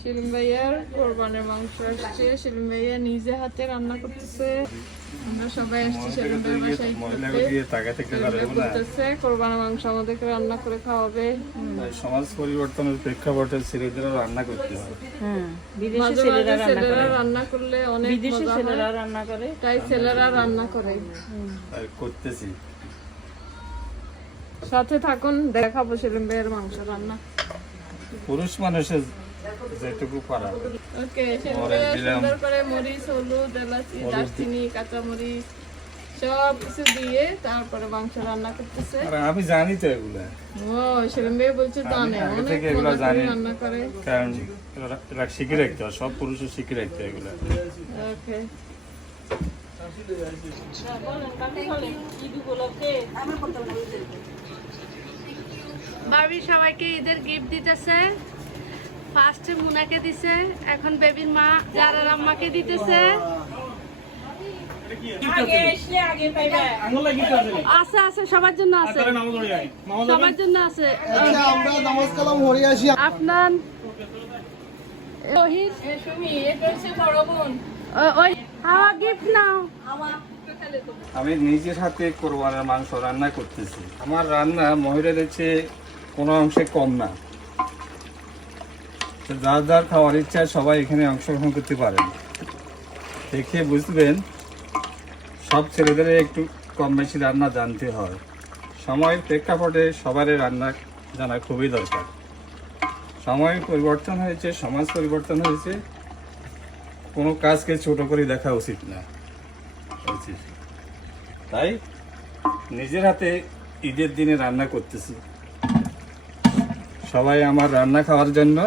সেলিম ভাইয়ার কোরবানির মাংস আসছে। সেলিম ভাইয়া নিজে হাতে রান্না করতেছে। আমরা সবাই আসছি সেলিম ভাইয়ের বাসায় বলতেছে কোরবানির মাংস আমাদেরকে রান্না করে খাওয়াবে। সমাজ পরিবর্তনের প্রেক্ষাপটে ছেলেদেরও রান্না করতে হয়। বিদেশে ছেলেরা রান্না করলে অনেক বিদেশে ছেলেরা রান্না করে, তাই ছেলেরা রান্না করে। করতেছি। সাথে থাকুন, দেখাবো সেলিম ভাইয়ের মাংস রান্না। পুরুষ মানুষের যেটুকু পারা। ওকে, সেলিম ভাইয়া সুন্দর করে মরিচ, হলুদ, এলাচি, দারচিনি, কাঁচা মরিচ সব কিছু দিয়ে তারপরে মাংস রান্না করতেছে। আর আমি জানি তো এগুলা। ও, সেলিম ভাই বলছে জানে, আগে অনেক থেকে এগুলা মজা করে জানি। রান্না করে। কারণ এরা শিখে রাখতে হয়, সব পুরুষও শিখে রাখতে হয় এগুলা। ওকে, বাবি সবাইকে ঈদের গিফট দিতেছে। ফার্স্টে মুনাকে দিছে, এখন বেবির মা জারার আম্মাকে দিতেছে। আছে আছে, সবার জন্য আছে, সবার জন্য আছে। আপনার ওই হাওয়া গিফট নাও। আমি নিজের হাতে কোরবানির মাংস রান্না করতেছি। আমার রান্না মহিলাদের চেয়ে কোনো অংশে কম না। তো যার যার খাওয়ার ইচ্ছা সবাই এখানে অংশগ্রহণ করতে পারেন। দেখে বুঝবেন সব ছেলেদের একটু কম বেশি রান্না জানতে হয়। সময়ের প্রেক্ষাপটে সবারই রান্না জানা খুবই দরকার। সময় পরিবর্তন হয়েছে, সমাজ পরিবর্তন হয়েছে, কোনো কাজকে ছোট করে দেখা উচিত না। তাই নিজের হাতে ঈদের দিনে রান্না করতেছি। সবাই আমার রান্না খাওয়ার জন্য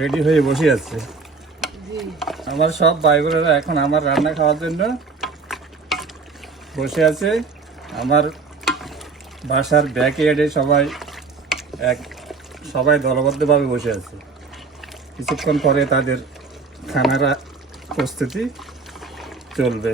রেডি হয়ে বসে আছে। আমার সব ভাই বোনেরা এখন আমার রান্না খাওয়ার জন্য বসে আছে। আমার বাসার ব্যাক ইয়ার্ডে সবাই দলবদ্ধভাবে বসে আছে। কিছুক্ষণ পরে তাদের খানার প্রস্তুতি চলবে।